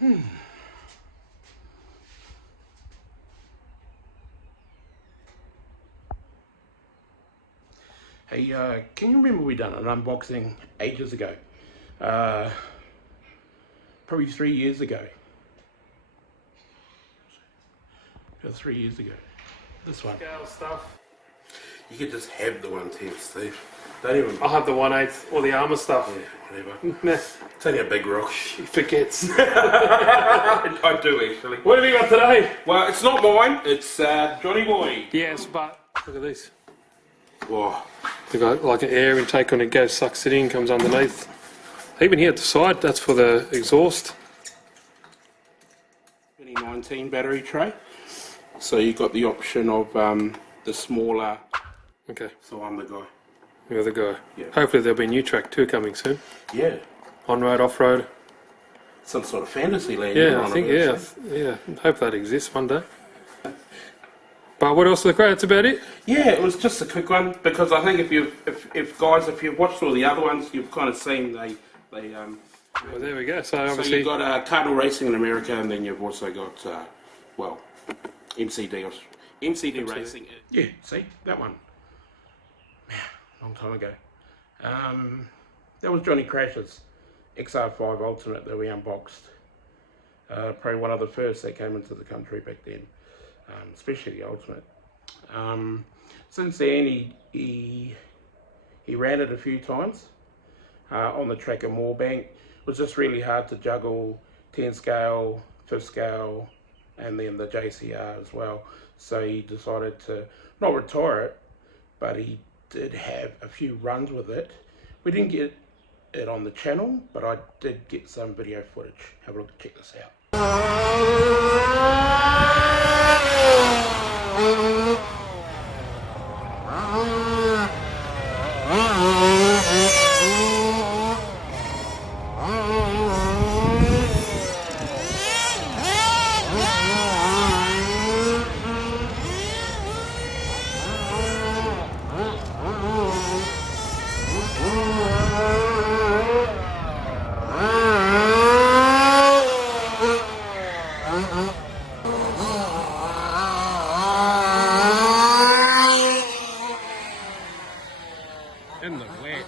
Hey, can you remember we done an unboxing ages ago? Probably 3 years ago. About 3 years ago. This one. Scale stuff. You could just have the 1/10, Steve. Don't even. I'll have the 1/8 or the armour stuff. Yeah, whatever. Nah, It's only a big rock. he forgets. I do actually. What have you got today? Well, it's not mine. It's Johnny Boy. Yes, but look at this. Whoa. They've got like an air intake on it, goes, sucks it in, comes underneath. Even here at the side, that's for the exhaust. 2019 battery tray. So you've got the option of the smaller. Okay, So I'm the guy. you're the guy. Yeah. Hopefully there'll be a new track too coming soon. Yeah. On-road, off-road. Some sort of fantasy land. Yeah, I think, yeah. Hope that exists one day. But what else is great? That's about it? Yeah, it was just a quick one because I think if you've watched all the other ones, you've kind of seen they. Well, there we go. So So obviously, you've got Cardinal Racing in America, and then you've also got McD Racing. Yeah, see that one. Long time ago. That was Johnny Crash's XR5 Ultimate that we unboxed. Probably one of the first that came into the country back then, especially the Ultimate. Since then, he ran it a few times on the track at Moorebank. It was just really hard to juggle 10 scale, 5th scale, and then the JCR as well. So he decided to not retire it, but he did have a few runs with it. We didn't get it on the channel, but I did get some video footage. Have a look, check this out. In the wet.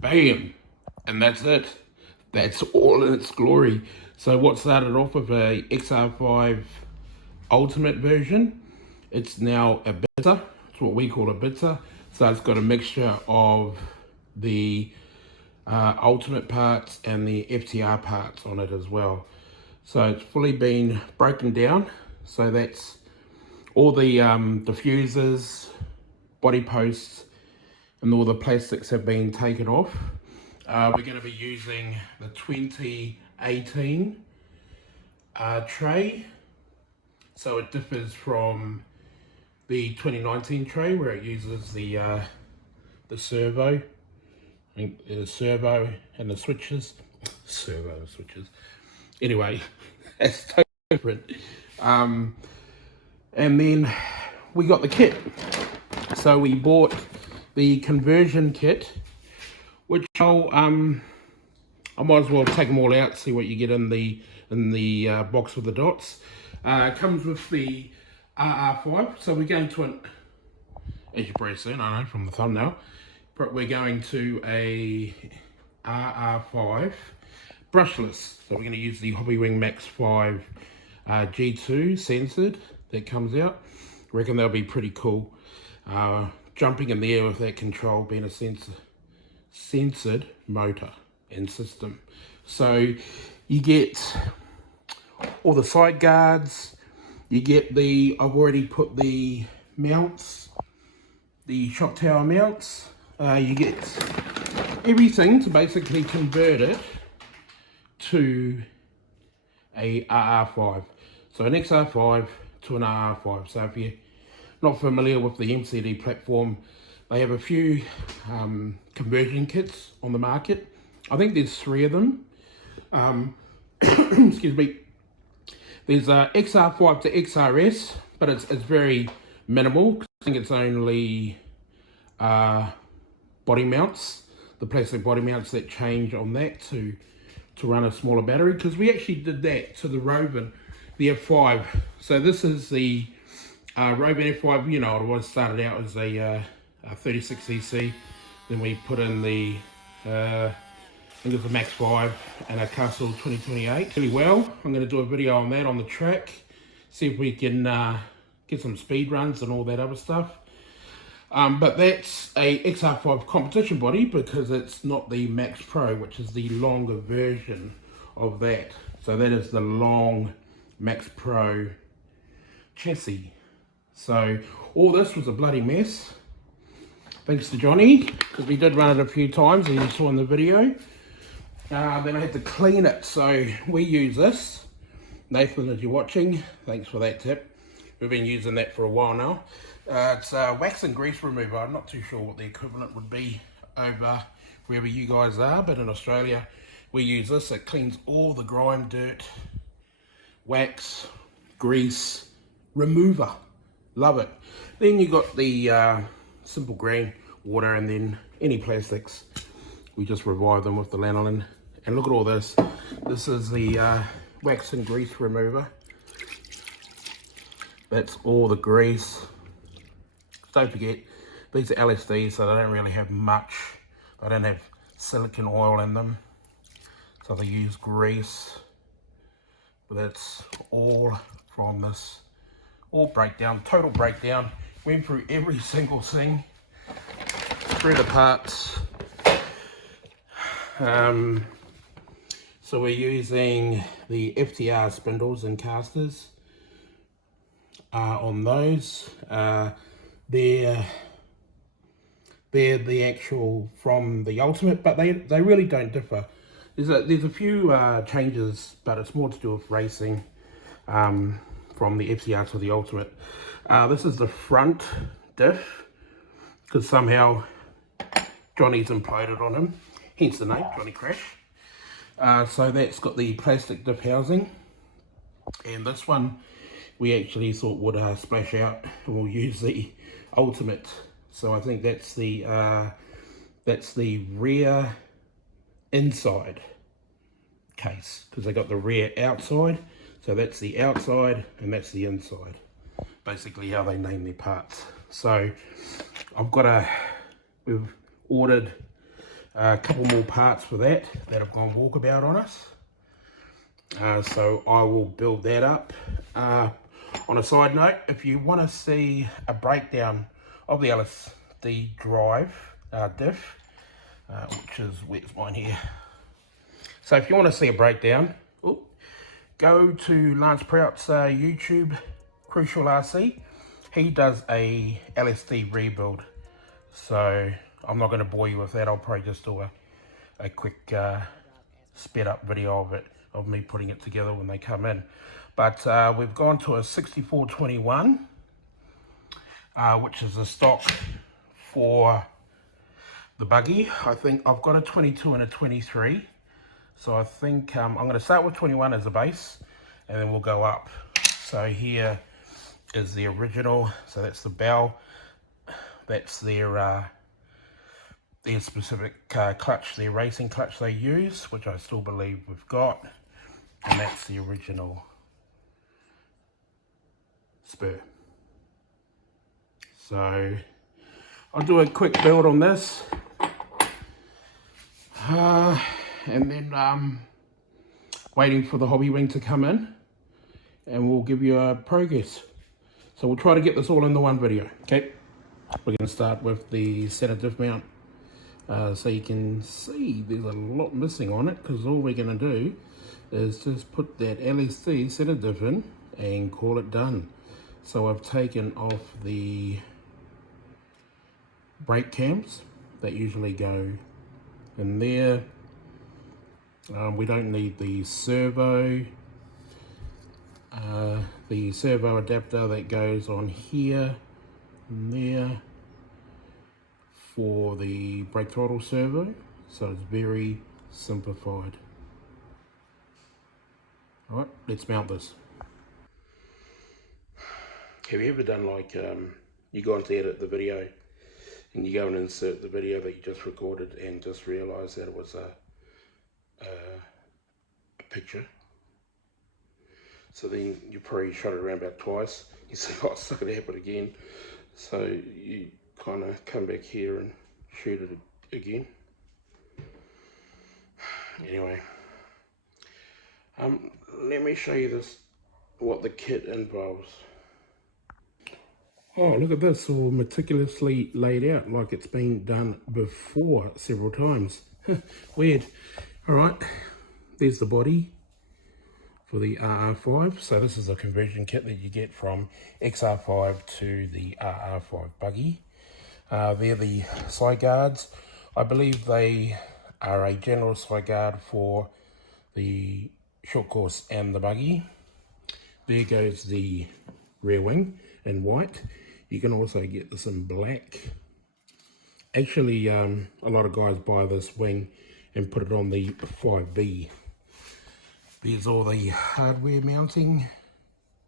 Bam! And that's it. That's all in its glory. So what started off with a XR5 Ultimate version, it's now a bitter. It's what we call a bitter. So it's got a mixture of the Ultimate parts and the FTR parts on it as well. So it's fully been broken down. So that's all the diffusers, body posts, and all the plastics have been taken off. We're going to be using the 2018 tray, so it differs from the 2019 tray where it uses the servo. I think the servo and the switches. Anyway, that's totally different. And then we got the kit. So we bought the conversion kit, which I might as well take them all out, see what you get in the box with the dots. It comes with the RR5, so we're going to an, as you probably seen, I know from the thumbnail, but we're going to a RR5 brushless. So we're going to use the Hobbywing Max 5 G2 censored that comes out. I reckon they'll be pretty cool. Jumping in the air with that control being a censored motor and system. So you get all the side guards, you get the, I've already put the mounts, the shock tower mounts, you get everything to basically convert it to a RR5. So an XR5 to an RR5. So if you're not familiar with the McD platform, they have a few conversion kits on the market. I think there's 3 of them. Excuse me. There's XR5 to XRS, but it's very minimal. I think it's only body mounts, the plastic body mounts that change on that to run a smaller battery, because we actually did that to the Rover, the F5. So this is the Rover F5, you know, it was started out as a 36cc, then we put in the I think it's a Max 5 and a Castle 2028 really well. I'm going to do a video on that on the track, see if we can get some speed runs and all that other stuff. But that's a XR5 competition body because it's not the Max Pro, which is the longer version of that. So that is the long Max Pro chassis. So all this was a bloody mess. Thanks to Johnny, because we did run it a few times, as you saw in the video. Then I had to clean it, so we use this. Nathan, if you're watching, thanks for that tip. We've been using that for a while now. It's wax and grease remover. I'm not too sure what the equivalent would be over wherever you guys are, but in Australia we use this. It cleans all the grime, dirt, wax, grease remover. Love it. Then you got the simple green water, and then any plastics, we just revive them with the lanolin. And look at all this. This is the wax and grease remover. That's all the grease. Don't forget, these are LSDs, so they don't really have much. They don't have silicone oil in them, so they use grease. But that's all from this, all breakdown, total breakdown. Went through every single thing, through the parts. So we're using the FTR spindles and casters on those. They're the actual from the Ultimate, but they really don't differ. There's a few changes, but it's more to do with racing from the FCR to the Ultimate. This is the front diff, because somehow Johnny's imploded on him, hence the name, Johnny Crash. So that's got the plastic diff housing, and this one we actually thought would splash out, and we'll use the Ultimate. So I think that's the rear inside case, because they got the rear outside. So that's the outside and that's the inside. Basically how they name their parts. So we've ordered a couple more parts for that have gone walkabout on us. So I will build that up. On a side note, if you want to see a breakdown of the LSD drive diff, which is, where's mine here? So if you want to see a breakdown, go to Lance Prout's YouTube, Crucial RC. he does a LSD rebuild. So I'm not going to bore you with that. I'll probably just do a quick sped up video of it, of me putting it together when they come in. But we've gone to a 6421, which is a stock for the buggy. I think I've got a 22 and a 23. So I think I'm going to start with 21 as a base, and then we'll go up. So here is the original. So that's the bell. That's their specific clutch, their racing clutch they use, which I still believe we've got. And that's the original spur. So I'll do a quick build on this. And then waiting for the hobby wing to come in, and we'll give you a progress. So we'll try to get this all into one video. Okay, we're going to start with the center diff mount. So you can see there's a lot missing on it, because all we're going to do is just put that LSD center diff in and call it done. So I've taken off the brake cams that usually go in there. We don't need the servo adapter that goes on here and there for the brake throttle servo, so it's very simplified. Alright, let's mount this. Have you ever done like, you go on to edit the video and you go and insert the video that you just recorded and just realise that it was a picture? So then you probably shot it around about twice. You say, oh, it's not going to happen again. So you kind of come back here and shoot it again. Anyway, let me show you this, what the kit involves. Oh, look at this, all meticulously laid out like it's been done before several times. Weird. All right, there's the body for the RR5. So this is a conversion kit that you get from XR5 to the RR5 buggy. They're the side guards. I believe they are a general side guard for the short course and the buggy. There goes the rear wing in white. You can also get this in black. Actually, a lot of guys buy this wing and put it on the 5B. There's all the hardware mounting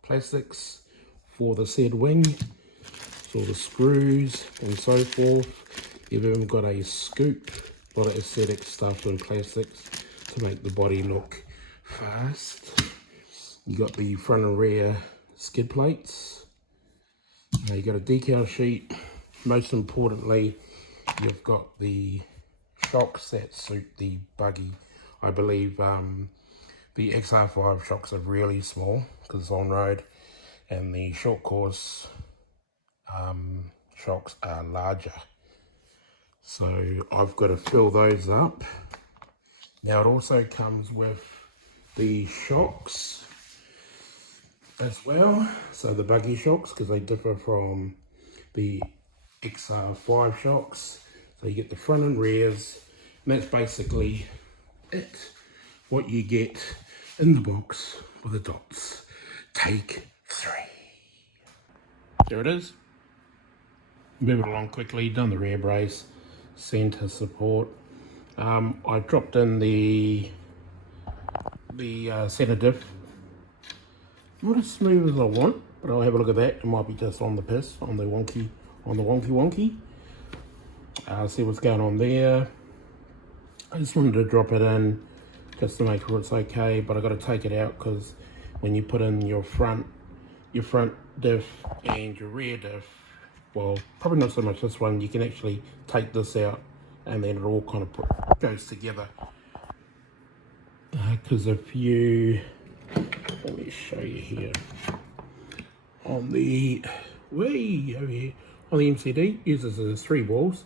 plastics for the said wing. It's all the screws and so forth. You've even got a scoop, a lot of aesthetic stuff and plastics to make the body look fast. You got the front and rear skid plates. You got a decal sheet. Most importantly, you've got the shocks that suit the buggy. I believe the XR5 shocks are really small because it's on road, and the short course shocks are larger. So I've got to fill those up. Now it also comes with the shocks as well. So the buggy shocks, because they differ from the XR5 shocks. So you get the front and rears, and that's basically it. What you get in the box with the dots. Take 3. There it is. Move it along quickly. Done the rear brace, center support. I dropped in the center diff. Not as smooth as I want, but I'll have a look at that. It might be just on the piss, on the wonky wonky. See what's going on there. I just wanted to drop it in just to make sure it's okay, but I got to take it out because when you put in your front diff and your rear diff, well, probably not so much this one, you can actually take this out and then it all kind of goes together. Because if you, let me show you here, on the way over here, on the Mcd, uses the 3 balls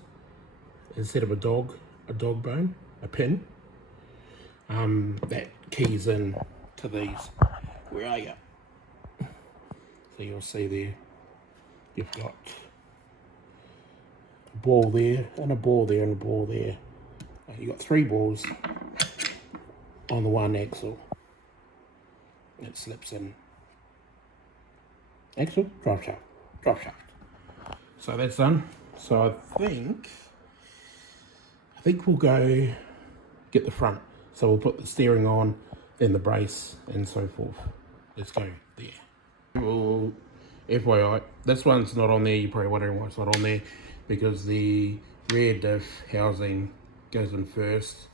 instead of a dog bone, a pin. That keys in to these. Where are you? So you'll see there, you've got a ball there, and a ball there, and a ball there. You've got 3 balls on the one axle. It slips in. Axle, drive shaft. So that's done. So I think we'll go get the front. So we'll put the steering on, then the brace, and so forth. Let's go there. Well, FYI, this one's not on there. You're probably wondering why it's not on there, because the rear diff housing goes in first,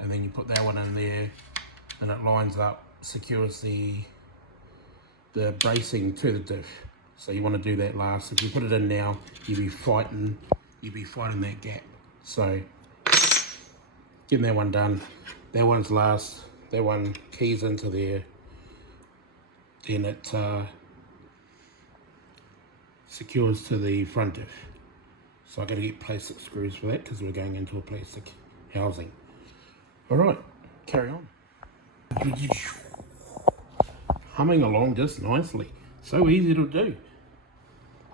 and then you put that one in there, and it lines up, secures the bracing to the diff. So you want to do that last. If you put it in now, you'll be fighting that gap. So getting that one done. That one's last. That one keys into there. Then it secures to the front diff. So I got to get plastic screws for that because we're going into a plastic housing. All right, carry on. Humming along just nicely. So easy to do.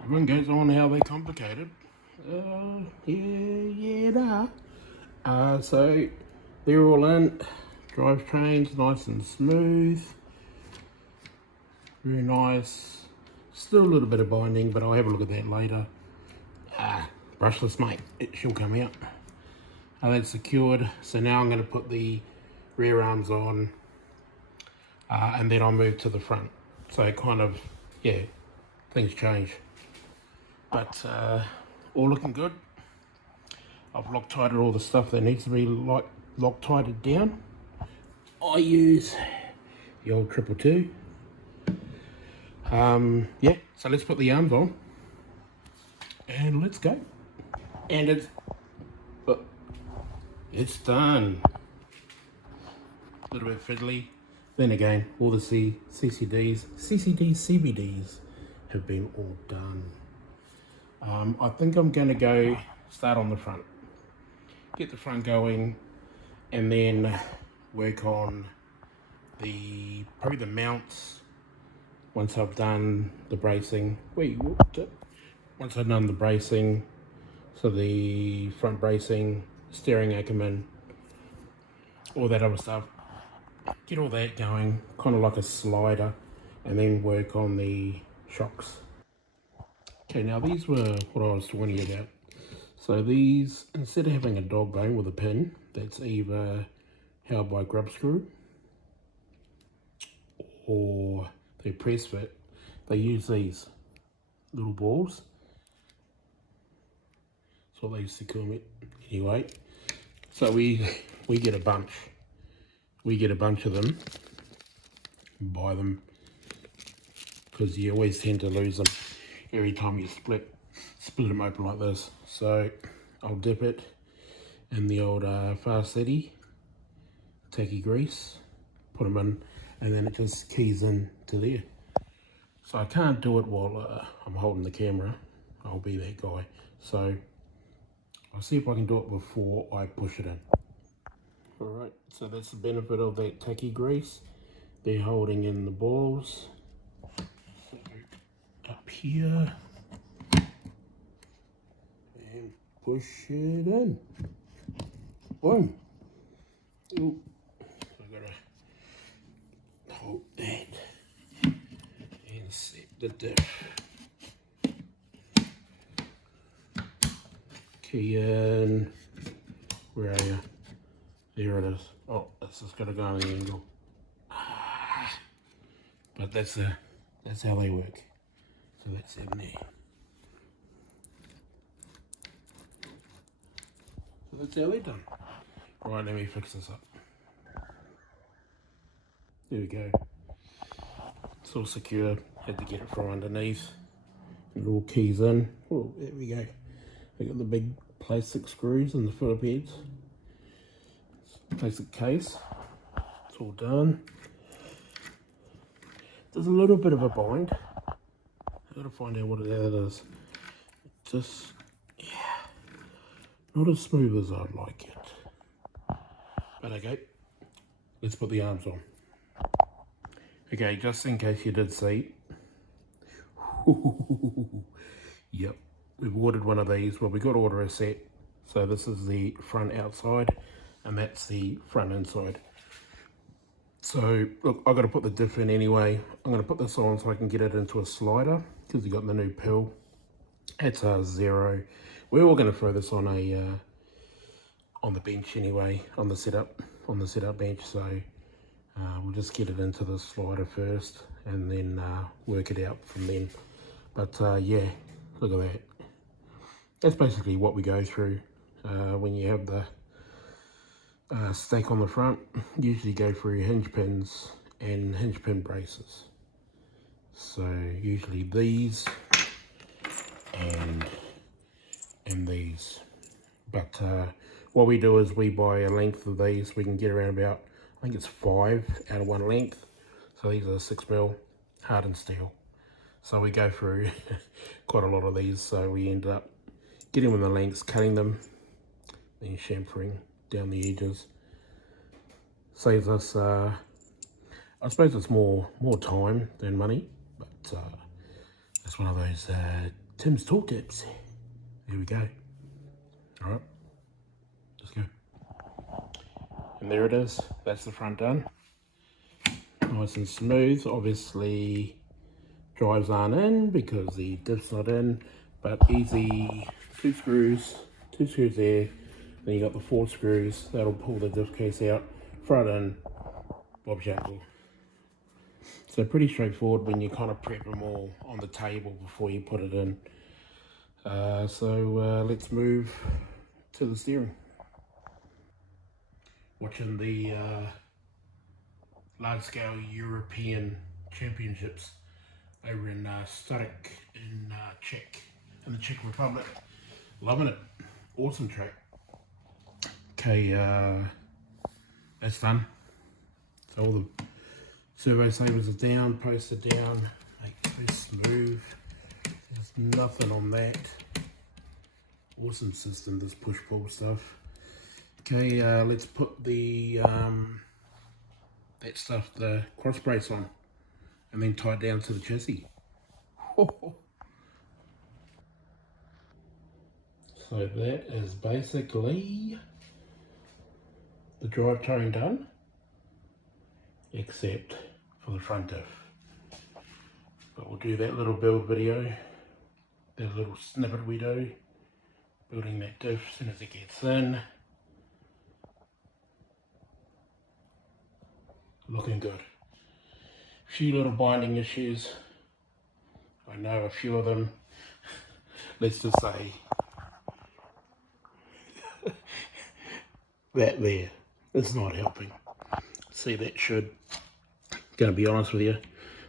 Everyone goes on how they're complicated. So they're all in. Drivetrain's nice and smooth. Very nice. Still a little bit of binding, but I'll have a look at that later. Brushless, mate. It shall come out. That's secured. So now I'm going to put the rear arms on, and then I'll move to the front. So kind of, yeah, things change. But all looking good. I've Loctited all the stuff that needs to be Loctited down. I use the old 222. Yeah, so let's put the arms on and let's go. And it's done. A little bit fiddly. Then again, all the CCDs, CBDs have been all done. I think I'm going to go start on the front. Get the front going, and then work on probably the mounts once I've done the bracing. Once I've done the bracing, so the front bracing, steering Ackerman, all that other stuff. Get all that going, kind of like a slider, and then work on the shocks. Okay, now these were what I was talking about. So these, instead of having a dog bone with a pin that's either held by grub screw or they press fit, they use these little balls. That's what they secure me anyway. So we get a bunch. We get a bunch of them and buy them, because you always tend to lose them every time you split them open like this. So I'll dip it in the old fast eddy tacky grease, put them in, and then it just keys in to there. So I can't do it while I'm holding the camera. I'll be that guy. So I'll see if I can do it before I push it in. Alright, so that's the benefit of that tacky grease. They're holding in the balls. So up here. And push it in. Boom. Ooh. So I gotta hold that and set the diff. Key in. Where are you? There it is. Oh, it's just got to go on the angle. But that's how they work. So that's in there. So that's how they're done. Right, let me fix this up. There we go. It's all secure. Had to get it from underneath. It all keys in. Oh, there we go. I got the big plastic screws in the foot heads. Plastic case. It's all done. There's a little bit of a bind. I've got to find out what it is. Just, yeah, not as smooth as I'd like it. But okay, let's put the arms on. Okay, just in case you did see, Yep, we've ordered one of these. Well, we got to order a set. So this is the front outside and that's the front inside. So look, I've got to put the diff in anyway. I'm going to put this on so I can get it into a slider because we've got the new pill. It's a 0. We're all going to throw this on a on the bench anyway, on the setup bench. So we'll just get it into the slider first and then work it out from then. But yeah, look at that. That's basically what we go through when you have the stake on the front. Usually go through hinge pins and hinge pin braces. So usually these and these. But what we do is we buy a length of these. We can get around about, I think it's 5 out of one length. So these are 6mm hardened steel. So we go through quite a lot of these. So we end up getting them in the lengths, cutting them, then chamfering down the edges. Saves us, I suppose it's more time than money, but that's one of those Tim's tool tips. There we go. All right, let's go. And there it is. That's the front done. Nice and smooth. Obviously, drives aren't in because the diff's not in, but easy. Two screws there. Then you got the 4 screws that'll pull the diff case out. Throw it in, Bob Shackle. So pretty straightforward when you kind of prep them all on the table before you put it in. So let's move to the steering. Watching the large-scale European Championships over in Starik in the Czech Republic. Loving it. Awesome track. Okay, that's done. So all the servo savers are down, posts are down, make this smooth. There's nothing on that. Awesome system, this push-pull stuff. Okay, let's put the that stuff, the cross brace on, and then tie it down to the chassis. So that is basically the drivetrain done, except for the front diff. But we'll do that little build video, that little snippet we do, building that diff as soon as it gets in. Looking good. Few little binding issues. I know a few of them. Let's just say that there is not helping. See, that should, gonna be honest with you,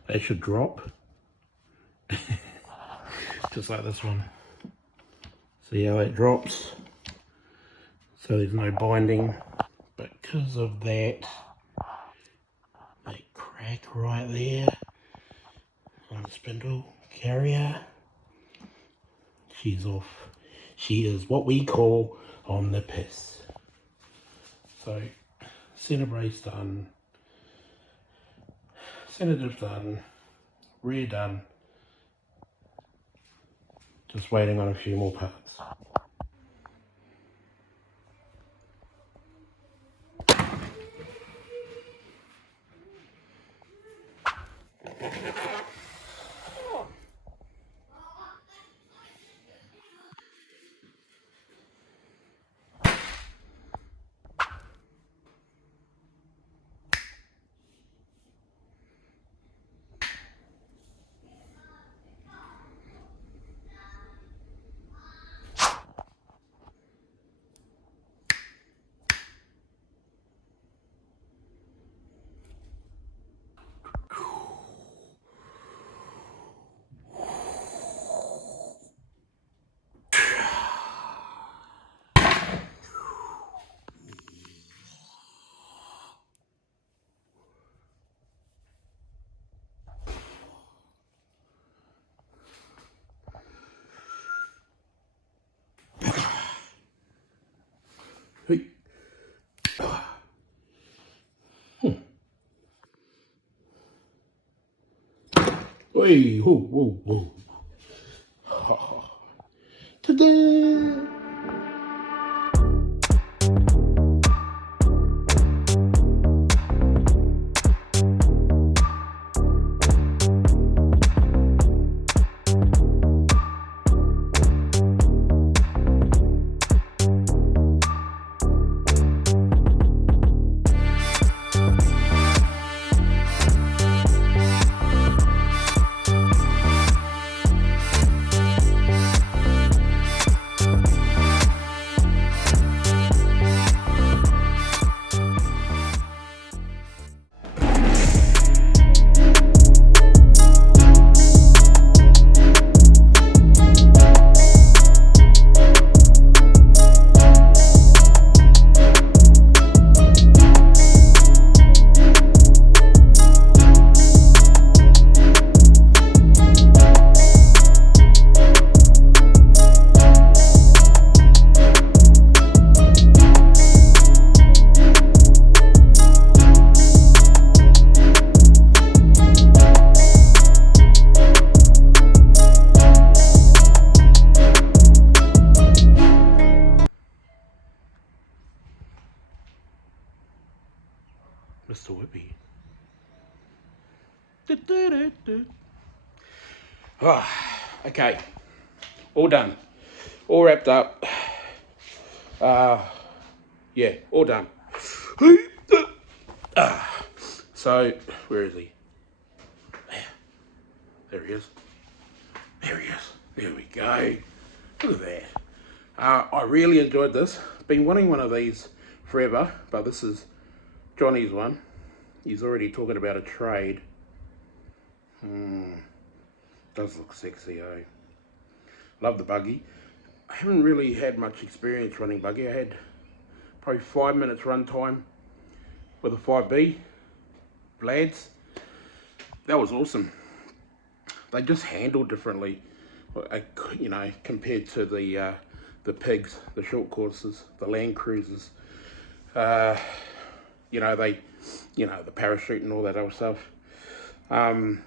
that should drop. Just like this one. See how that drops? So there's no binding. But because of that crack right there on the spindle carrier, she's off. She is what we call on the piss. So center brace done, center diff done, rear done, just waiting on a few more parts. Hey. Hey, whoa, whoa, whoa. Ta-da! Mr. Whippy. Oh, okay, all done, all wrapped up. Yeah, all done. So, where is he? There he is. There he is. There we go. Look at that. I really enjoyed this. Been wanting one of these forever, but this is Johnny's one. He's already talking about a trade. Does look sexy, eh? Love the buggy. I haven't really had much experience running buggy. I had probably 5 minutes run time with a 5B lads. That was awesome. They just handle differently, you know, compared to the pigs, the short courses, the Land Cruisers. You know, the parachute and all that other stuff.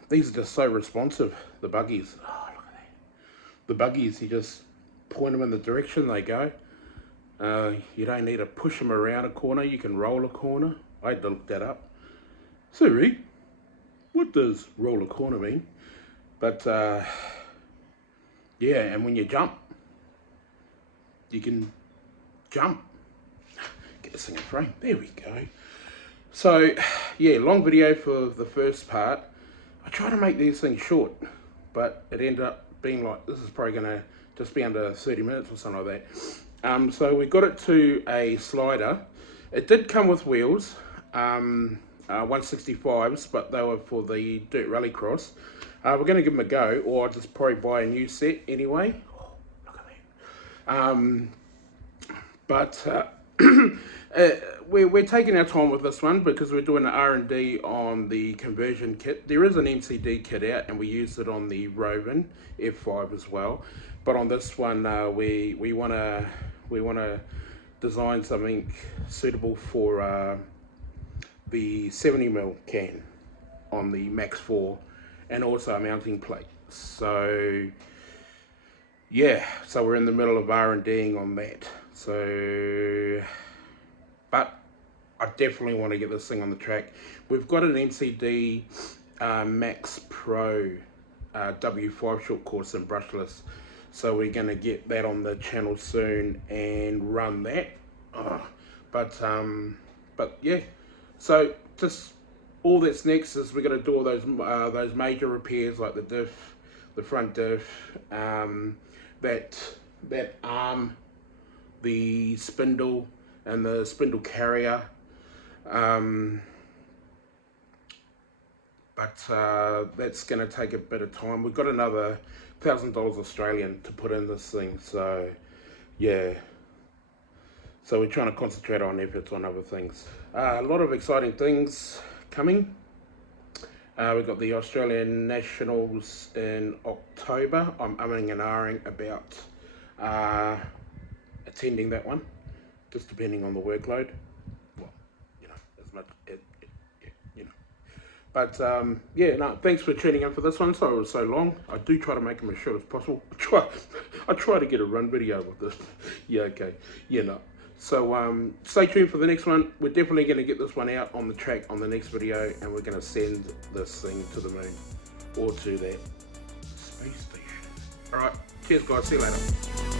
These are just so responsive, the buggies. Oh, look at that. The buggies, you just point them in the direction they go. You don't need to push them around a corner. You can roll a corner. I had to look that up. Siri, what does roll a corner mean? But, yeah, and when you jump, you can jump. Get this thing in frame. There we go. So, yeah, long video for the first part. I try to make these things short, but it ended up being like, this is probably going to just be under 30 minutes or something like that. So we got it to a slider. It did come with wheels, 165s, but they were for the Dirt Rallycross. We're going to give them a go, or I'll just probably buy a new set anyway. Oh, look at that. We're taking our time with this one because we're doing an R&D on the conversion kit. There is an MCD kit out, and we use it on the Rovan F5 as well. But on this one, we wanna design something suitable for the 70mm can on the Max 4, and also a mounting plate. So yeah, so we're in the middle of R&Ding on that. So, but I definitely want to get this thing on the track. We've got an MCD Max Pro W5 short course and brushless, so we're going to get that on the channel soon and run that. But yeah, so just all that's next is we're going to do all those major repairs, like the diff, the front diff, that arm, the spindle and the spindle carrier. But that's going to take a bit of time. We've got another $1,000 Australian to put in this thing, so yeah. So we're trying to concentrate on efforts on other things. A lot of exciting things coming. We've got the Australian Nationals in October. I'm umming and ahhing about attending that one, just depending on the workload. Well, you know, as much, you know. But yeah, no, thanks for tuning in for this one. Sorry it was so long. I do try to make them as short as possible. I try to get a run video with this. Yeah, okay. Yeah, no. So stay tuned for the next one. We're definitely going to get this one out on the track on the next video, and we're going to send this thing to the moon or to that space station. All right, cheers guys. See you later.